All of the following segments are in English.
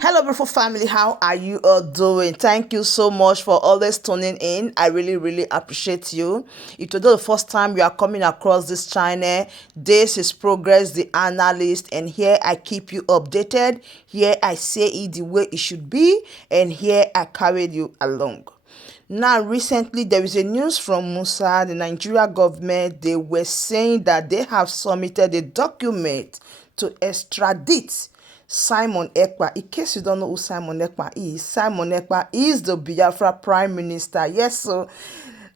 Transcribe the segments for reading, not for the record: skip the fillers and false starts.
Hello, beautiful family. How are you all doing? Thank you so much for always tuning in. I really appreciate you. If today the first time you are coming across this channel, this is Progress the Analyst, and here I keep you updated. Here I say it the way it should be, and here I carry you along. Now, recently, there is a news from Musa, the Nigeria government. They were saying that they have submitted a document to extradite Simon Ekpa. In case you don't know who Simon Ekpa is the Biafra Prime Minister. Yes, so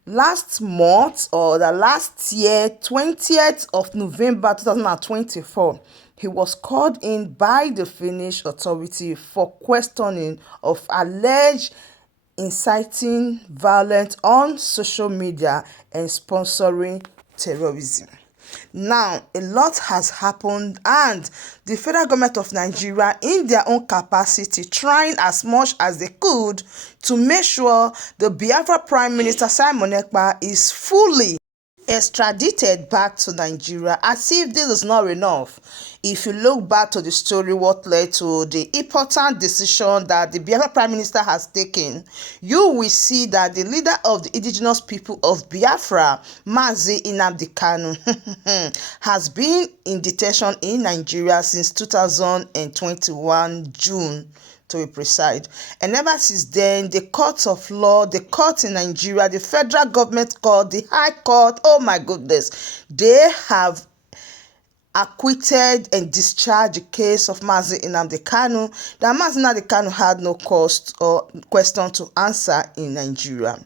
last month or the last year, 20th of November 2024, he was called in by the Finnish authority for questioning of alleged inciting violence on social media and sponsoring terrorism. Now, a lot has happened, and the federal government of Nigeria, in their own capacity, trying as much as they could to make sure the Biafra Prime Minister Simon Ekpa is fully extradited back to Nigeria. As if this is not enough, if you look back to the story what led to the important decision that the Biafra Prime Minister has taken, you will see that the leader of the indigenous people of Biafra, Mazi Nnamdi Kanu, has been in detention in Nigeria since 2021 June, to be precise. And ever since then, the courts of law, the court in Nigeria, the federal government court, the high court, oh my goodness, they have acquitted and discharged the case of Mazi Nnamdi Kanu, that Mazi Nnamdi Kanu had no cost or question to answer in Nigeria.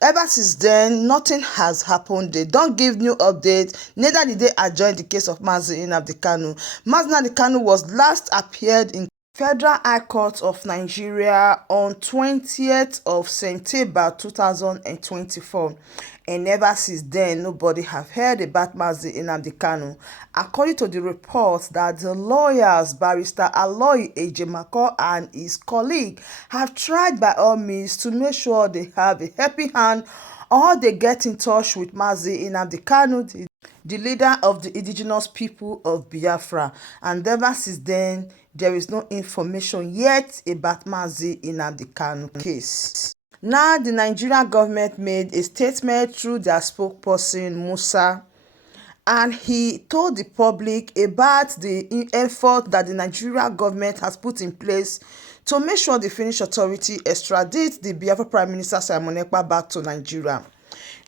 Ever since then, nothing has happened. They don't give new updates. Neither did they adjourn the case of Mazi Nnamdi Kanu. Mazi Nnamdi Kanu was last appeared in Federal High Court of Nigeria on 20th of September 2024, and ever since then nobody have heard about Mazi Nnamdi Kanu. According to the reports that the lawyers Barrister Aloy Ejemako and his colleague have tried by all means to make sure they have a happy hand, or they get in touch with Mazi Nnamdi Kanu, the leader of the indigenous people of Biafra, and ever since then there is no information yet about Mazi Nnamdi Kanu case. Now, the Nigerian government made a statement through their spokesperson Musa, and he told the public about the effort that the Nigerian government has put in place to make sure the Finnish authority extradite the Biafra Prime Minister Simon Ekpa back to Nigeria.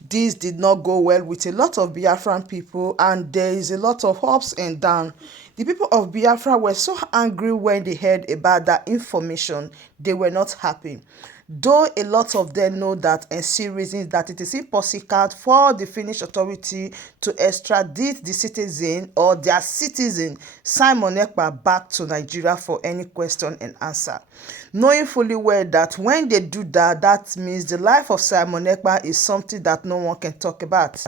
This did not go well with a lot of Biafran people, and there is a lot of ups and downs. The people of Biafra were so angry when they heard about that information. They were not happy. Though a lot of them know that and see reasons that it is impossible for the Finnish authority to extradite the citizen or their citizen Simon Ekpa back to Nigeria for any question and answer. Knowing fully well that when they do that, that means the life of Simon Ekpa is something that no one can talk about.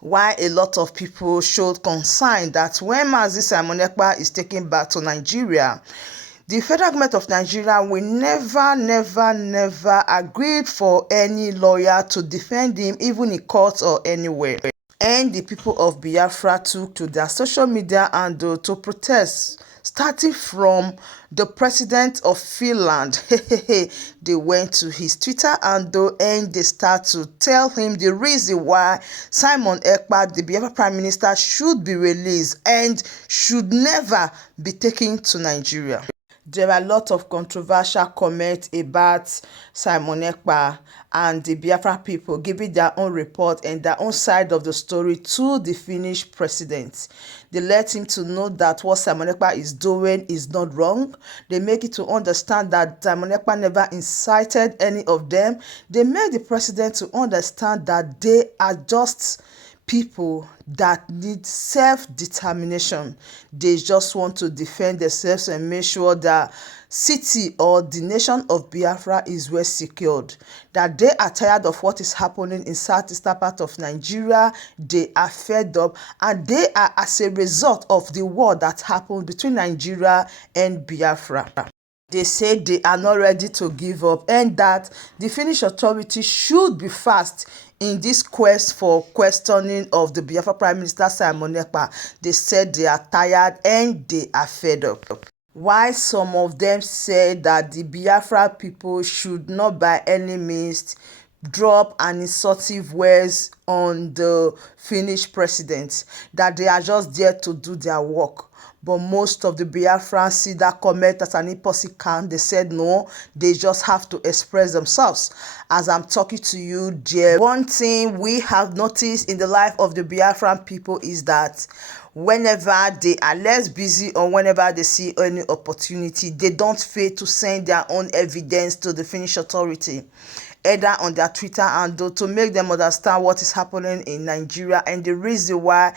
Why a lot of people showed concern that when Mazi Simon Ekpa is taken back to Nigeria, the federal government of Nigeria will never agreed for any lawyer to defend him, even in court or anywhere. And the people of Biafra took to their social media and to protest, starting from the president of Finland. They went to his Twitter and they start to tell him the reason why Simon Ekpa, the Biafra Prime Minister, should be released and should never be taken to Nigeria. There are a lot of controversial comments about Simon Ekpa and the Biafra people giving their own report and their own side of the story to the Finnish president. They let him to know that what Simon Ekpa is doing is not wrong. They make it to understand that Simon Ekpa never incited any of them. They made the president to understand that they are just people that need self-determination. They just want to defend themselves and make sure that city or the nation of Biafra is well secured. That they are tired of what is happening in southeastern part of Nigeria. They are fed up, and they are as a result of the war that happened between Nigeria and Biafra. They say they are not ready to give up, and that the Finnish authorities should be fast in this quest for questioning of the Biafra Prime Minister Simon Ekpa. They said they are tired and they are fed up. While some of them said that the Biafra people should not by any means drop an insultive words on the Finnish president, that they are just there to do their work. But most of the Biafrans see that comment as an impossible can. They said no, they just have to express themselves. As I'm talking to you, dear, one thing we have noticed in the life of the Biafran people is that whenever they are less busy or whenever they see any opportunity, they don't fail to send their own evidence to the Finnish authority, either on their Twitter handle, to make them understand what is happening in Nigeria and the reason why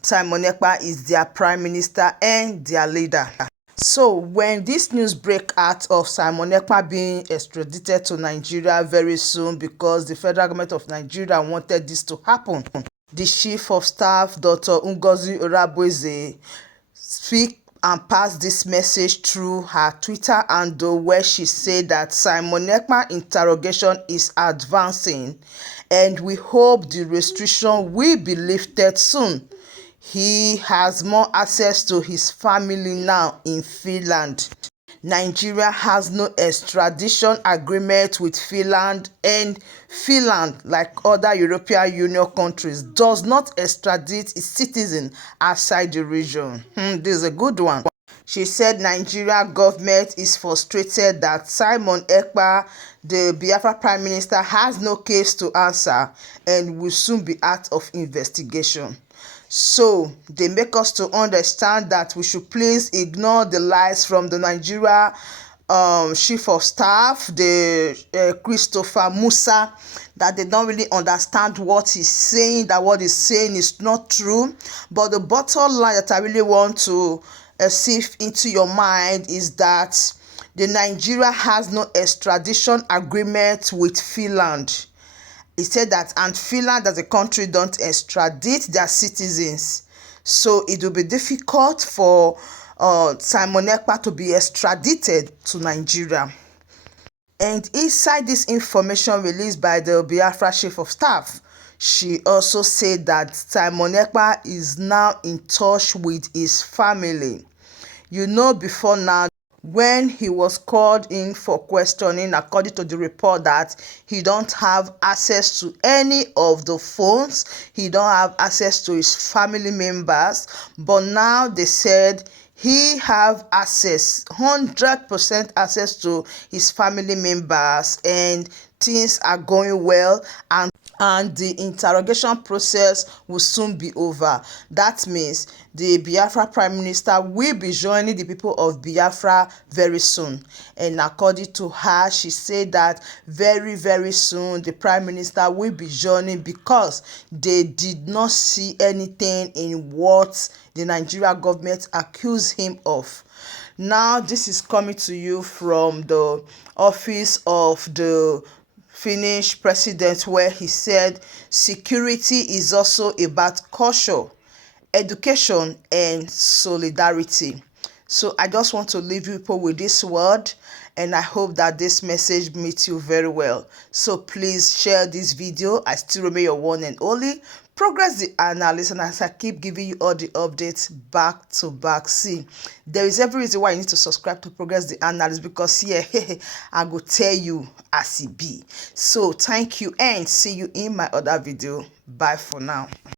Simon Ekpa is their prime minister and their leader. So when this news break out of Simon Ekpa being extradited to Nigeria very soon, because the federal government of Nigeria wanted this to happen, the chief of staff, Dr. Ngozi Orabueze, speak and pass this message through her Twitter handle, where she said that Simon Ekpa interrogation is advancing and we hope the restriction will be lifted soon. He has more access to his family now in Finland. Nigeria has no extradition agreement with Finland, and Finland, like other European Union countries, does not extradite its citizens outside the region. This is a good one. She said Nigeria government is frustrated that Simon Ekpa, the Biafra Prime Minister, has no case to answer and will soon be out of investigation. So they make us to understand that we should please ignore the lies from the Nigeria chief of staff, the Christopher Musa, that they don't really understand what he's saying, that what he's saying is not true. But the bottom line that I really want to sieve into your mind is that the Nigeria has no extradition agreement with Finland. He said that, and Finland as a country don't extradite their citizens. So it will be difficult for Simon Ekpa to be extradited to Nigeria. And inside this information released by the Biafra chief of staff, she also said that Simon Ekpa is now in touch with his family. You know, before now, when he was called in for questioning, according to the report, that he don't have access to any of the phones, he don't have access to his family members, but now they said he have access, 100% access to his family members, and things are going well, and the interrogation process will soon be over. That means the Biafra Prime Minister will be joining the people of Biafra very soon. And according to her, she said that very, very soon the Prime Minister will be joining, because they did not see anything in what the Nigeria government accused him of. Now, this is coming to you from the office of the Finnish president, where he said security is also about culture, education, and solidarity. So I just want to leave people with this word, and I hope that this message meets you very well. So please share this video. I still remain your one and only Progress the Analyst, and as I keep giving you all the updates back to back. See, there is every reason why you need to subscribe to Progress the Analyst, because here I go tell you as it be. So thank you, and see you in my other video. Bye for now.